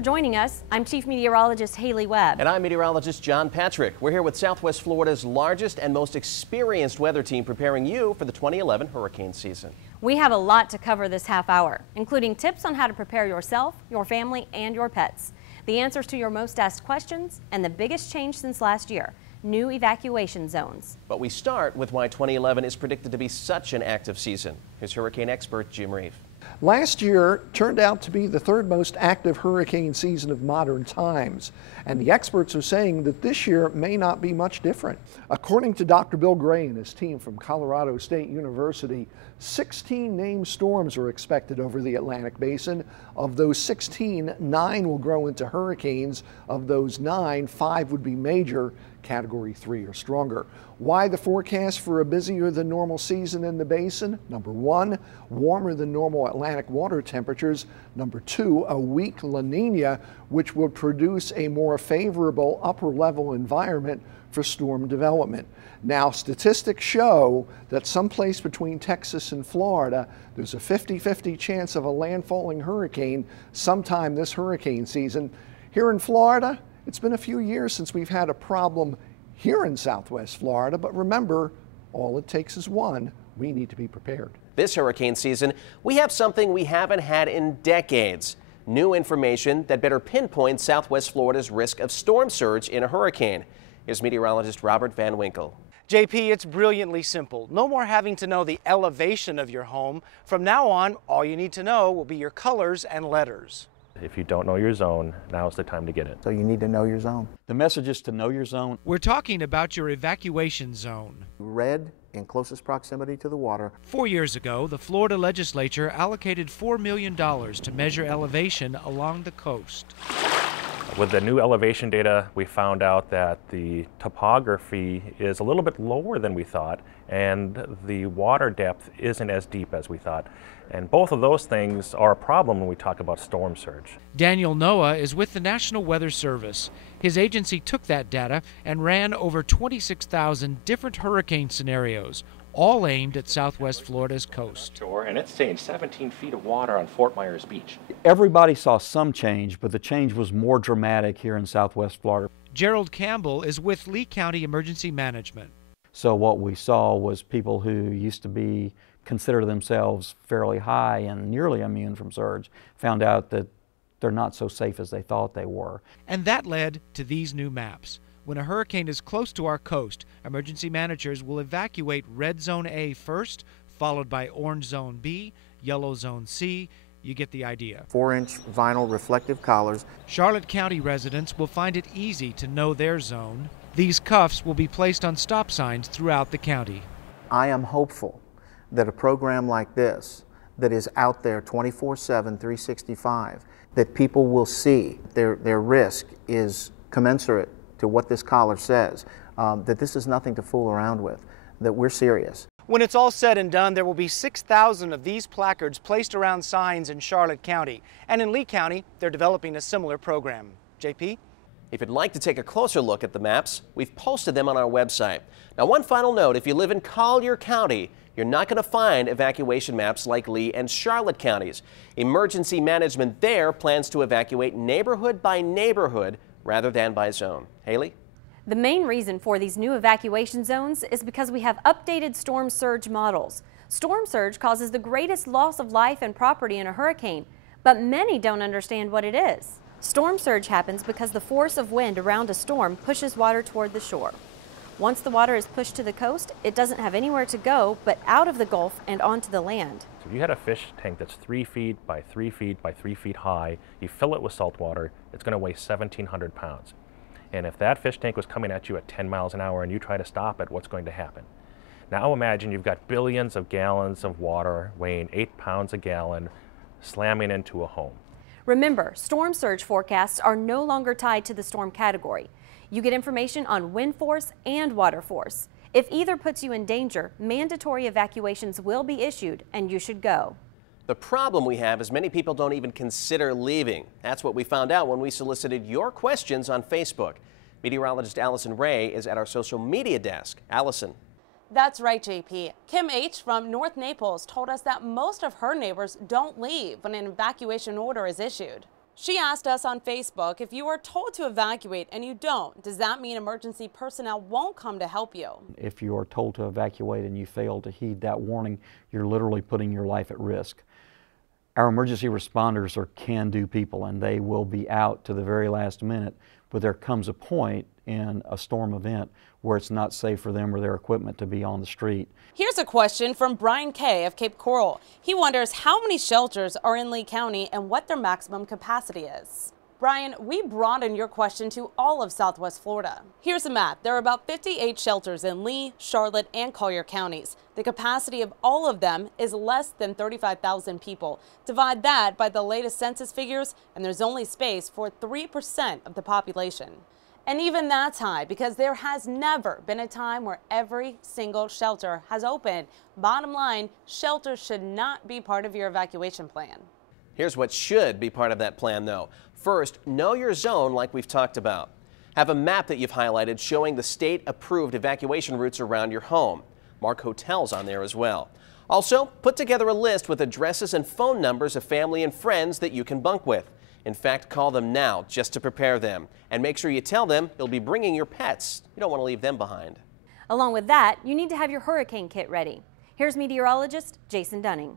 for joining us. I'm Chief Meteorologist Haley Webb. And I'm meteorologist John Patrick. We're here with Southwest Florida's largest and most experienced weather team preparing you for the 2011 hurricane season. We have a lot to cover this half hour, including tips on how to prepare yourself, your family, and your pets, the answers to your most asked questions, and the biggest change since last year, new evacuation zones. But we start with why 2011 is predicted to be such an active season. Here's hurricane expert Jim Reeve. Last year turned out to be the third most active hurricane season of modern times, and the experts are saying that this year may not be much different. According to Dr. Bill Gray and his team from Colorado State University, 16 named storms are expected over the Atlantic Basin. Of those 16, 9 will grow into hurricanes. Of those 9, 5 would be major, Category 3 or stronger. Why the forecast for a busier than normal season in the basin? Number 1, warmer than normal Atlantic water temperatures. Number 2, a weak La Nina, which will produce a more favorable upper level environment for storm development. Now, statistics show that someplace between Texas and Florida, there's a 50-50 chance of a landfalling hurricane sometime this hurricane season. Here in Florida, it's been a few years since we've had a problem here in Southwest Florida, but remember, all it takes is one. We need to be prepared. This hurricane season, we have something we haven't had in decades. New information that better pinpoints Southwest Florida's risk of storm surge in a hurricane. Here's meteorologist Robert Van Winkle. JP, it's brilliantly simple. No more having to know the elevation of your home. From now on, all you need to know will be your colors and letters. If you don't know your zone, now's the time to get it. So you need to know your zone. The message is to know your zone. We're talking about your evacuation zone. Red in closest proximity to the water. 4 years ago, the Florida legislature allocated $4 million to measure elevation along the coast. With the new elevation data, we found out that the topography is a little bit lower than we thought, and the water depth isn't as deep as we thought. And both of those things are a problem when we talk about storm surge. Daniel Noah is with the National Weather Service. His agency took that data and ran over 26,000 different hurricane scenarios, all aimed at Southwest Florida's coast. And it's saying 17 feet of water on Fort Myers Beach. Everybody saw some change, but the change was more dramatic here in Southwest Florida. Gerald Campbell is with Lee County Emergency Management. So what we saw was people who used to consider themselves fairly high and nearly immune from surge found out that they're not so safe as they thought they were. And that led to these new maps. When a hurricane is close to our coast, emergency managers will evacuate Red Zone A first, followed by Orange Zone B, Yellow Zone C. You get the idea. 4-inch vinyl reflective collars. Charlotte County residents will find it easy to know their zone. These cuffs will be placed on stop signs throughout the county. I am hopeful that a program like this, that is out there 24/7, 365, that people will see their risk is commensurate to what this collar says, that this is nothing to fool around with, that we're serious. When it's all said and done, there will be 6,000 of these placards placed around signs in Charlotte County. And in Lee County, they're developing a similar program. JP? If you'd like to take a closer look at the maps, we've posted them on our website. Now, one final note, if you live in Collier County, you're not going to find evacuation maps like Lee and Charlotte counties. Emergency management there plans to evacuate neighborhood by neighborhood rather than by zone. Haley? The main reason for these new evacuation zones is because we have updated storm surge models. Storm surge causes the greatest loss of life and property in a hurricane, but many don't understand what it is. Storm surge happens because the force of wind around a storm pushes water toward the shore. Once the water is pushed to the coast, it doesn't have anywhere to go but out of the Gulf and onto the land. So if you had a fish tank that's 3 feet by 3 feet by 3 feet high, you fill it with salt water, it's going to weigh 1,700 pounds. And if that fish tank was coming at you at 10 miles an hour and you try to stop it, what's going to happen? Now imagine you've got billions of gallons of water weighing 8 pounds a gallon slamming into a home. Remember, storm surge forecasts are no longer tied to the storm category. You get information on wind force and water force. If either puts you in danger, mandatory evacuations will be issued and you should go. The problem we have is many people don't even consider leaving. That's what we found out when we solicited your questions on Facebook. Meteorologist Allison Ray is at our social media desk. Allison. That's right, JP. Kim H. from North Naples told us that most of her neighbors don't leave when an evacuation order is issued. She asked us on Facebook, if you are told to evacuate and you don't, does that mean emergency personnel won't come to help you? If you are told to evacuate and you fail to heed that warning, you're literally putting your life at risk. Our emergency responders are can-do people, and they will be out to the very last minute, but there comes a point in a storm event where it's not safe for them or their equipment to be on the street. Here's a question from Brian Kay of Cape Coral. He wonders how many shelters are in Lee County and what their maximum capacity is. Brian, we broadened your question to all of Southwest Florida. Here's a map. There are about 58 shelters in Lee, Charlotte, and Collier counties. The capacity of all of them is less than 35,000 people. Divide that by the latest census figures, and there's only space for 3% of the population. And even that's high because there has never been a time where every single shelter has opened. Bottom line, shelters should not be part of your evacuation plan. Here's what should be part of that plan, though. First, know your zone like we've talked about. Have a map that you've highlighted showing the state-approved evacuation routes around your home. Mark hotels on there as well. Also, put together a list with addresses and phone numbers of family and friends that you can bunk with. In fact, call them now just to prepare them. And make sure you tell them you'll be bringing your pets. You don't want to leave them behind. Along with that, you need to have your hurricane kit ready. Here's meteorologist Jason Dunning.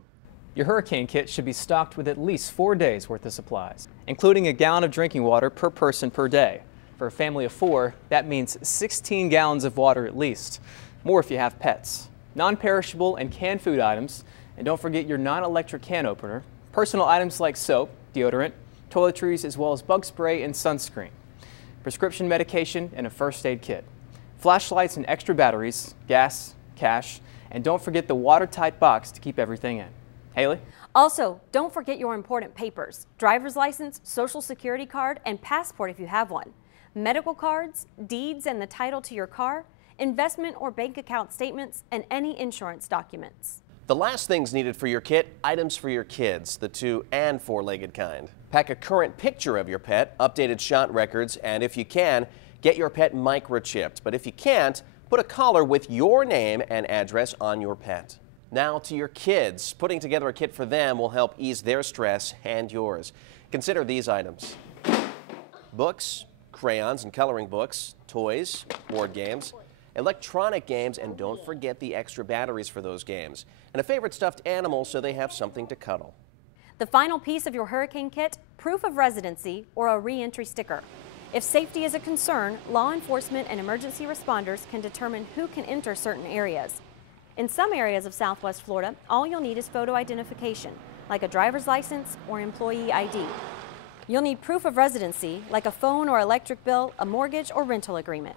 Your hurricane kit should be stocked with at least 4 days worth of supplies, including a gallon of drinking water per person per day. For a family of 4, that means 16 gallons of water at least, more if you have pets. Non-perishable and canned food items, and don't forget your non-electric can opener, personal items like soap, deodorant, toiletries, as well as bug spray and sunscreen, prescription medication, and a first aid kit, flashlights and extra batteries, gas, cash, and don't forget the watertight box to keep everything in. Haley? Also, don't forget your important papers: driver's license, social security card, and passport if you have one, medical cards, deeds and the title to your car, investment or bank account statements, and any insurance documents. The last things needed for your kit, items for your kids, the 2- and 4-legged kind. Pack a current picture of your pet, updated shot records, and if you can, get your pet microchipped. But if you can't, put a collar with your name and address on your pet. Now to your kids. Putting together a kit for them will help ease their stress and yours. Consider these items: books, crayons and coloring books, toys, board games, electronic games, and don't forget the extra batteries for those games, and a favorite stuffed animal so they have something to cuddle. The final piece of your hurricane kit: proof of residency or a re-entry sticker. If safety is a concern, law enforcement and emergency responders can determine who can enter certain areas. In some areas of Southwest Florida, all you'll need is photo identification, like a driver's license or employee ID. You'll need proof of residency, like a phone or electric bill, a mortgage or rental agreement.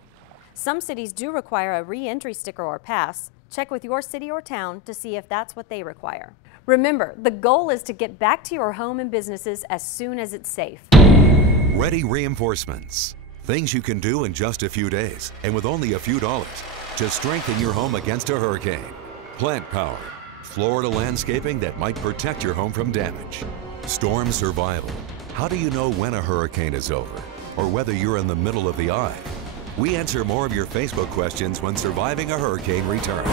Some cities do require a re-entry sticker or pass. Check with your city or town to see if that's what they require. Remember, the goal is to get back to your home and businesses as soon as it's safe. Ready reinforcements. Things you can do in just a few days and with only a few dollars to strengthen your home against a hurricane. Plant Power, Florida landscaping that might protect your home from damage. Storm survival. How do you know when a hurricane is over or whether you're in the middle of the eye? We answer more of your Facebook questions when Surviving a Hurricane returns.